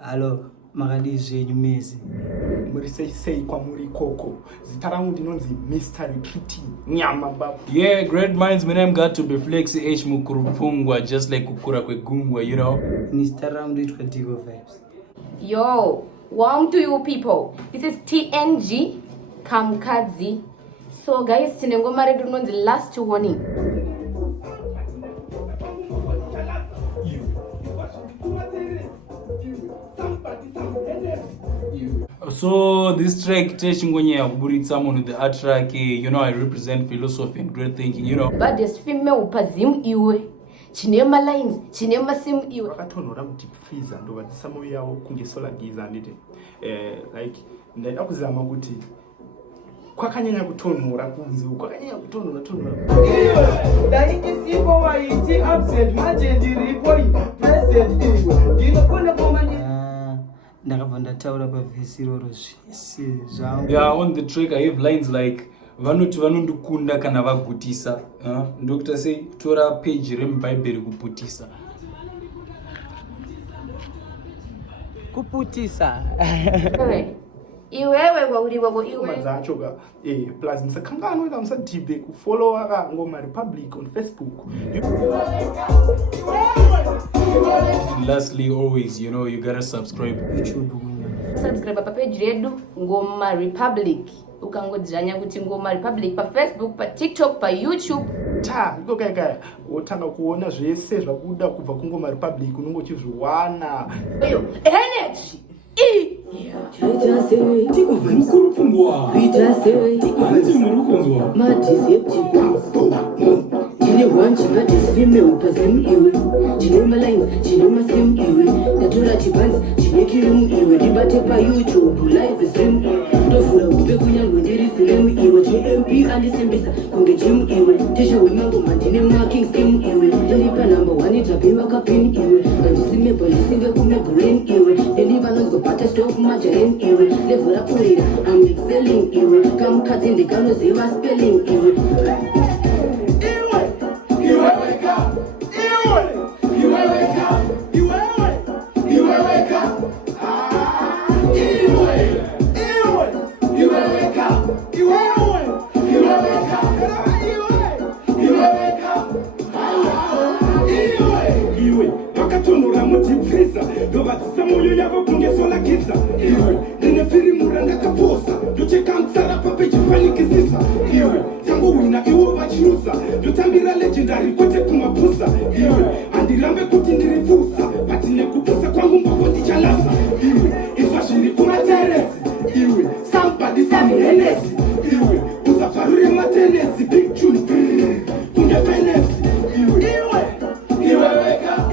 Allo, magadi zvenyu mezi. Muri sei kwa muri koko. Zitarangu ndinonzi Mr. Retreating. Nyama baba. Yeah, great minds my name got to be flexi h mukurufungwa just like kukura kwegungwa, you know. Instagram it kwa Digo vibes. Yo, warm to you people. This is TNG Kamkazi. So guys, tine ngoma redu nonzi last warning. So this track techingonya kuburitsa munhu the art track, you know, I represent philosophy and great thinking, you know. Baddest female pazim iwe. Chinema lines, chinema sim iwe. Wakatonora mu deep freezer ndo vadzisa moyo yawo kunge solar giza ndite. Like ndaida kuzama kuti kwakanyanya kutonhora kunze kwakanyanya kutonhora. Daiki sipo waiti absent manje ndiripo present iwe ndinokona komandi ndakabva ndataura pavhesi iroro zvese zvangu. Yeah, on the track I have lines like vanoti vanondikunda kana vagutisa, ndokuta sei tora page remubhaibheri kuputisa. Kuputisa. Iwewe kwauri wako iwe. Madzacho ka plus msakangano ika msadibe ku follow aka Ngoma Republic on Facebook. Lastly, always, you know, you gotta subscribe YouTube. Subscribe pa page redu Ngoma Republic. Ukangodzanya kuti Ngoma Republic pa Facebook, pa TikTok, pa YouTube. Iko kaya wotanga kuona zvese zvakuda kubva ku Ngoma Republic unongochizviwana. Energy. I'm excelling you. Come cut in the gun, say was spelling you. Legendary kote kumapusa iwe andirambe kuti ndirifusa ati nekupusa kwangu mbako ndichalasa iwe ifashiri kumateresi iwe somebody samurenesi iwe usafarure matenesi big tune kunge fenesi iwe weka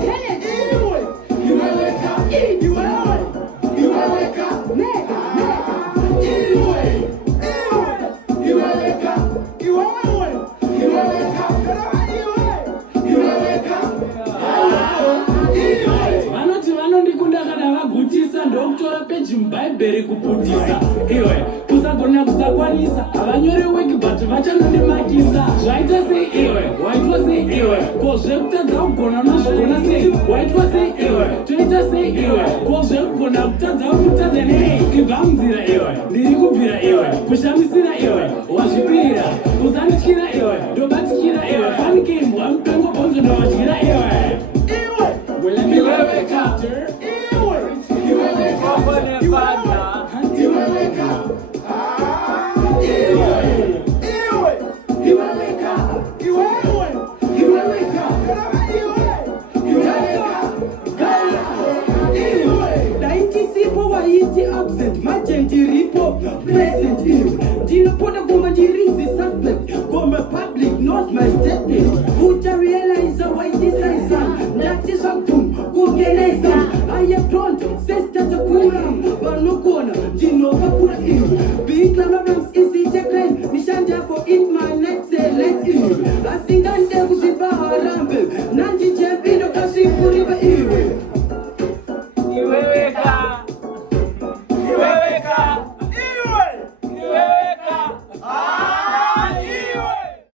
mubhaibheri kuputisa iwe kusagona kusakwanisa havanyore weki but vachanondimakisa zvaita sei iwe waitwa sei iwe ko zvekutadza kugona unozvigona sei waitwa sei iwe toita sei iwe ko zvekugona kutadza kutadza nei ibva munzira iwe ndiri kubvira iwe kushamisira iwe wazvipirira kusandityira iwe ndobatikira iwe fanikeimbwa mupengo bonzo ndovadyira iwe absent majendiripo present iwe ndinopona goma ndirizi suspect goma public knows my statement uta realize why this is ndati zvagum kugeneza aye pronto sesta takuram